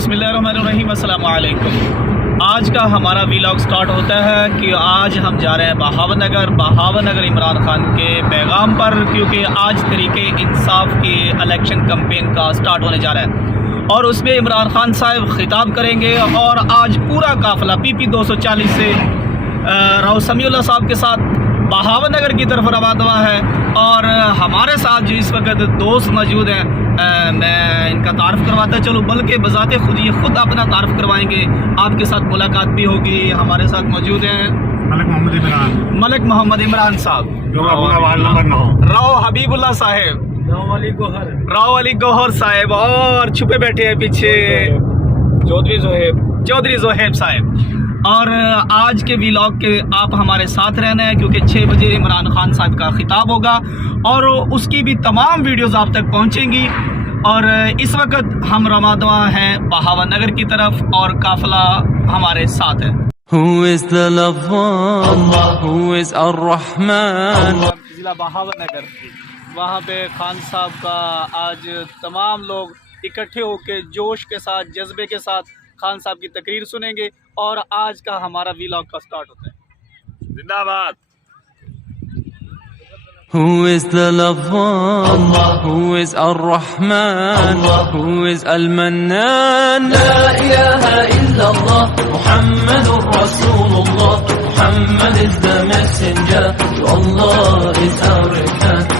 बिस्मिल्लाहिर्रहमानिर्रहीम, अस्सलाम वालेकुम। आज का हमारा व्लॉग स्टार्ट होता है कि आज हम जा रहे हैं बहावनगर इमरान खान के पैगाम पर, क्योंकि आज तरीके इंसाफ के इलेक्शन कैंपेन का स्टार्ट होने जा रहा है और उसमें इमरान खान साहब खिताब करेंगे। और आज पूरा काफिला PP 240 से राव समीउल्लाह साहब के साथ बहावनगर की तरफ रवाना है। और हमारे साथ जो इस वक्त दोस्त मौजूद हैं, मैं इनका तारफ़ करवाता चलूँ, बल्कि बजाते खुद ये खुद अपना तारफ़ करवाएंगे। आपके साथ मुलाकात भी होगी। हमारे साथ मौजूद हैं मलिक मोहम्मद इमरान साहब, राव हबीबुल्लाह साहेब, राव अली गौहर साहेब, और छुपे बैठे हैं पीछे चौधरी जोहेब साहेब। और आज के व्लॉग के आप हमारे साथ रहना है, क्योंकि 6 बजे इमरान खान साहब का खिताब होगा और उसकी भी तमाम वीडियोस आप तक पहुंचेंगी। और इस वक्त हम रवाना हैं बहावनगर की तरफ और काफिला हमारे साथ है। Who is the Lafwan? Who is Ar-Rahman? जिला बहावनगर, वहाँ पे खान साहब का आज तमाम लोग इकट्ठे होकर जोश के साथ, जज्बे के साथ खान साहब की तकरीर सुनेंगे। और आज का हमारा व्लॉग का स्टार्ट होता है। जिंदाबाद। Who is the Lafwan? Who is Ar-Rahman? Who is Al-Mannan? La ilaha illallah, Muhammadur Rasulullah. Muhammad is the messenger, Allah is our God.